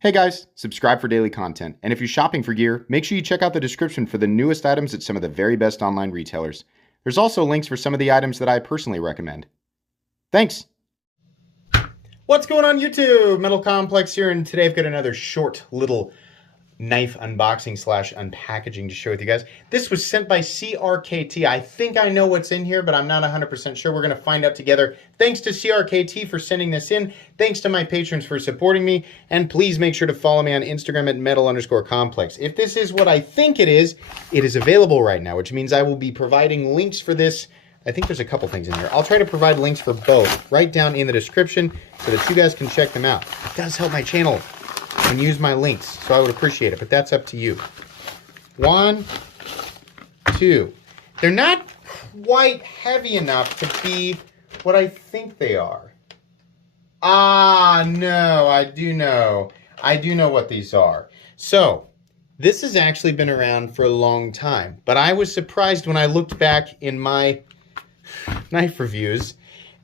Hey guys, subscribe for daily content. And if you're shopping for gear, make sure you check out the description for the newest items at some of the very best online retailers. There's also links for some of the items that I personally recommend. Thanks! What's going on YouTube? Metal Complex here, and today I've got another short little knife unboxing slash unpackaging to share with you guys. This was sent by CRKT. I think I know what's in here, but I'm not 100% sure. We're going to find out together. Thanks to CRKT for sending this in. Thanks to my patrons for supporting me. And please make sure to follow me on Instagram at metal_complex. If this is what I think it is available right now, which means I will be providing links for this. I think there's a couple things in here. I'll try to provide links for both right down in the description so that you guys can check them out. It does help my channel and use my links, so I would appreciate it, but that's up to you. 1, 2. They're not quite heavy enough to be what I think they are. No, I do know. I do know what these are. So, this has actually been around for a long time, but I was surprised when I looked back in my knife reviews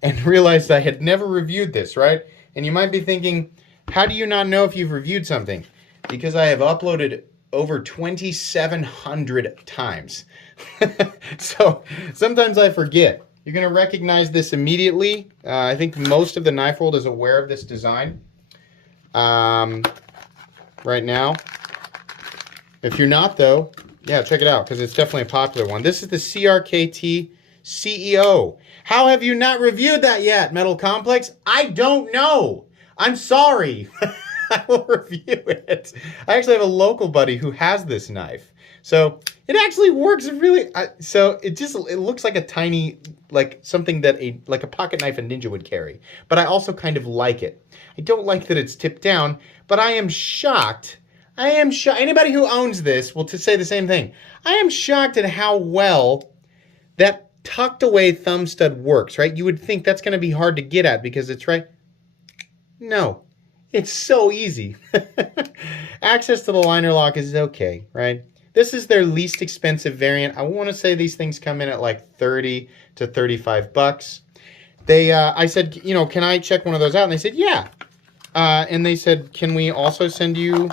and realized I had never reviewed this, right? And you might be thinking, how do you not know if you've reviewed something? Because I have uploaded over 2,700 times. So sometimes I forget. You're going to recognize this immediately. I think most of the knife world is aware of this design right now. If you're not, though, yeah, check it out because it's definitely a popular one. This is the CRKT CEO. How have you not reviewed that yet, Metal Complex? I don't know. I'm sorry. I will review it. I actually have a local buddy who has this knife. So it actually works really. So it looks like a tiny, like something that like a pocket knife a ninja would carry. But I also kind of like it. I don't like that it's tipped down, but I am shocked. I am shocked. Anybody who owns this will say the same thing. I am shocked at how well that tucked away thumb stud works, right? You would think that's going to be hard to get at because it's right. No, it's so easy. Access to the liner lock is okay, right? This is their least expensive variant. I want to say these things come in at like 30 to 35 bucks. I said, you know, can I check one of those out? And they said, yeah. And they said, can we also send you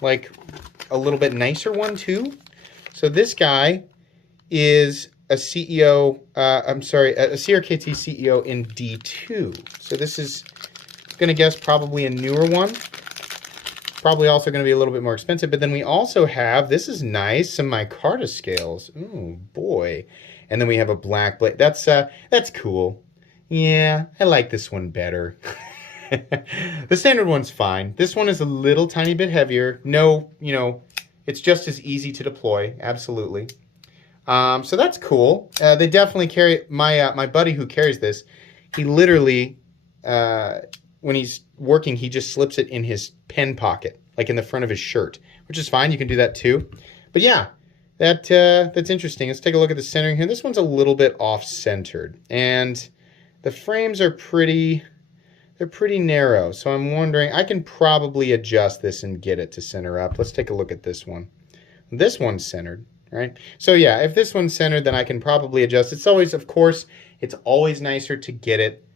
like a little bit nicer one too? So this guy is a CEO, a CRKT CEO in D2. So this is, going to guess probably a newer one. Probably also going to be a little bit more expensive. But then we also have, this is nice, some micarta scales. Oh boy. And then we have a black blade. That's cool. Yeah, I like this one better. The standard one's fine. This one is a little tiny bit heavier. No, you know, it's just as easy to deploy. Absolutely. So that's cool. They definitely carry, my buddy who carries this, he literally, when he's working, he just slips it in his pen pocket, like in the front of his shirt, which is fine. You can do that too. But yeah, that's interesting. Let's take a look at the centering here. This one's a little bit off-centered, and the frames are they're pretty narrow. So I'm wondering, I can probably adjust this and get it to center up. Let's take a look at this one. This one's centered, right? So yeah, if this one's centered, then I can probably adjust. It's always, of course, it's always nicer to get it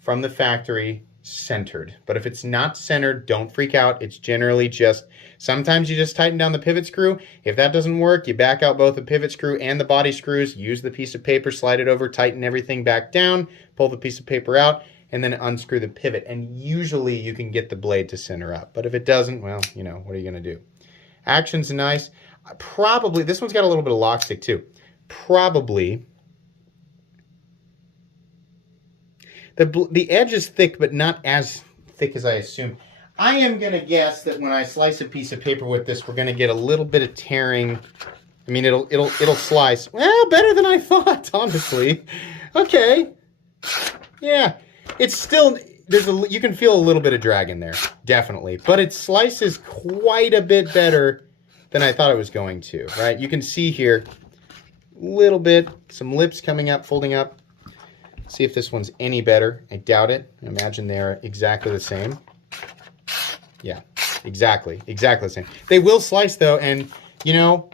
from the factory centered. But if it's not centered, don't freak out. It's generally just, sometimes you just tighten down the pivot screw. If that doesn't work, you back out both the pivot screw and the body screws, use the piece of paper, slide it over, tighten everything back down, pull the piece of paper out, and then unscrew the pivot. And usually you can get the blade to center up. But if it doesn't, well, you know, what are you going to do? Action's nice. Probably, this one's got a little bit of lock stick too. Probably, the edge is thick, but not as thick as I assume. I am going to guess that when I slice a piece of paper with this, we're going to get a little bit of tearing. I mean, it'll slice. Well, better than I thought, honestly. Okay. Yeah. It's still, you can feel a little bit of drag in there, definitely. But it slices quite a bit better than I thought it was going to, right? You can see here, a little bit, some lips coming up, folding up. See if this one's any better. I doubt it. I imagine they're exactly the same. Yeah, exactly the same. They will slice though, and you know,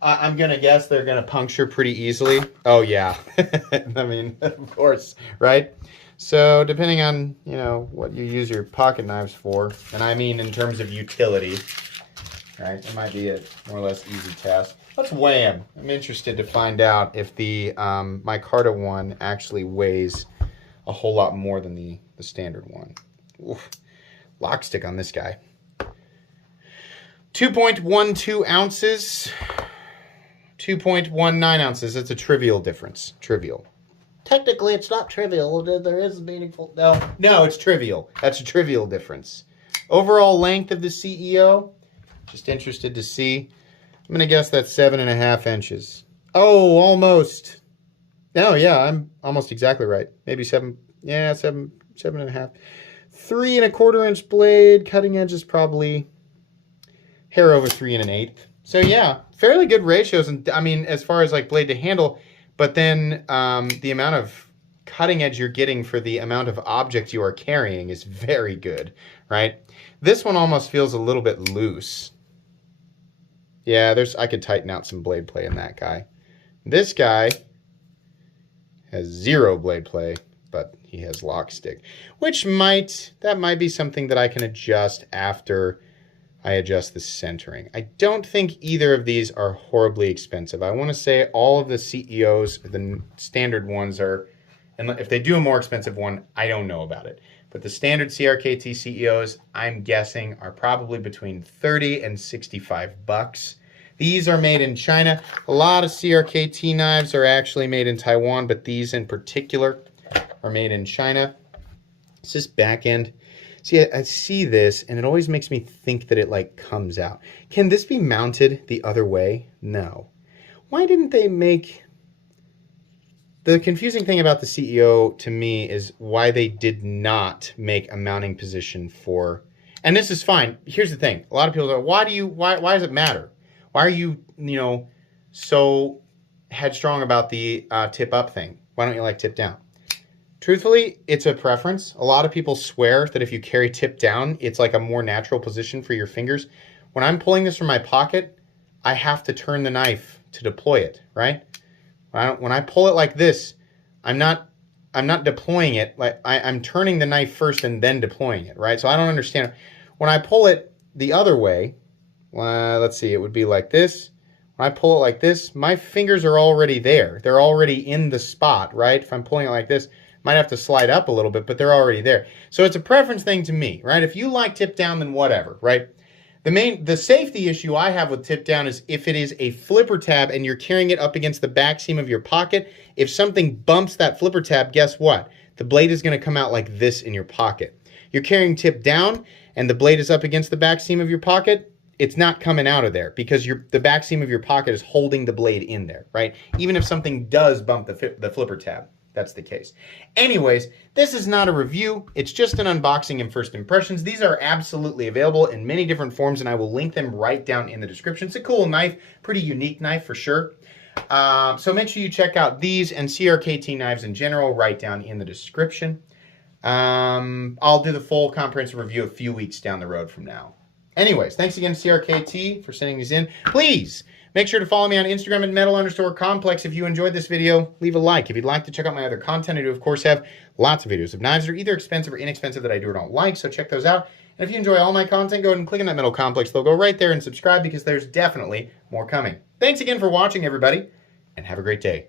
I'm gonna guess they're gonna puncture pretty easily. Oh yeah, I mean, of course, right? So depending on, you know, what you use your pocket knives for, and I mean in terms of utility, right, it might be a more or less easy task. Let's weigh them. I'm interested to find out if the micarta one actually weighs a whole lot more than the standard one. Oof. Lock stick on this guy. 2.12 ounces, 2.19 ounces. That's a trivial difference. Trivial. Technically, it's not trivial. There is meaningful. No, it's trivial. That's a trivial difference. Overall length of the CEO, just interested to see. I'm going to guess that's 7.5 inches. Oh, almost. No, yeah, I'm almost exactly right. Maybe 7. Yeah, 7.5. 3.25 inch blade. Cutting edge is probably hair over 3 1/8. So yeah, fairly good ratios. And I mean, as far as like blade to handle. But then the amount of cutting edge you're getting for the amount of object you are carrying is very good, right? This one almost feels a little bit loose. Yeah, I could tighten out some blade play in that guy. This guy has 0 blade play, but he has lock stick, which might be something that I can adjust after I adjust the centering. I don't think either of these are horribly expensive. I want to say all of the CEOs, the standard ones are, and if they do a more expensive one, I don't know about it. But the standard CRKT CEOs, I'm guessing, are probably between 30 and 65 bucks. These are made in China. A lot of CRKT knives are actually made in Taiwan, but these in particular are made in China. It's this back end. See, I see this, and it always makes me think that it, like, comes out. Can this be mounted the other way? No. Why didn't they make... The confusing thing about the CEO, to me, is why they did not make a mounting position for... And this is fine. Here's the thing. A lot of people go, why does it matter? Why are you, so headstrong about the tip up thing? Why don't you like tip down? Truthfully, it's a preference. A lot of people swear that if you carry tip down, it's like a more natural position for your fingers. When I'm pulling this from my pocket, I have to turn the knife to deploy it, right? When I pull it like this, I'm not deploying it. Like I'm turning the knife first and then deploying it, right? So I don't understand. When I pull it the other way, let's see, it would be like this. When I pull it like this, my fingers are already there. They're already in the spot, right? If I'm pulling it like this, might have to slide up a little bit, but they're already there. So it's a preference thing to me, right? If you like tip down, then whatever, right? The safety issue I have with tip down is if it is a flipper tab and you're carrying it up against the back seam of your pocket, if something bumps that flipper tab, guess what? The blade is going to come out like this in your pocket. You're carrying tip down and the blade is up against the back seam of your pocket, it's not coming out of there because the back seam of your pocket is holding the blade in there, right? Even if something does bump the flipper tab. That's the case. Anyways, this is not a review. It's just an unboxing and first impressions. These are absolutely available in many different forms, and I will link them right down in the description. It's a cool knife, pretty unique knife for sure. So make sure you check out these and CRKT knives in general right down in the description. I'll do the full comprehensive review a few weeks down the road from now. Anyways, thanks again to CRKT for sending these in. Please make sure to follow me on Instagram at metal_complex. If you enjoyed this video, leave a like. If you'd like to check out my other content, I do, of course, have lots of videos of knives that are either expensive or inexpensive that I do or don't like, so check those out. And if you enjoy all my content, go ahead and click on that Metal Complex logo right there and subscribe because there's definitely more coming. Thanks again for watching, everybody, and have a great day.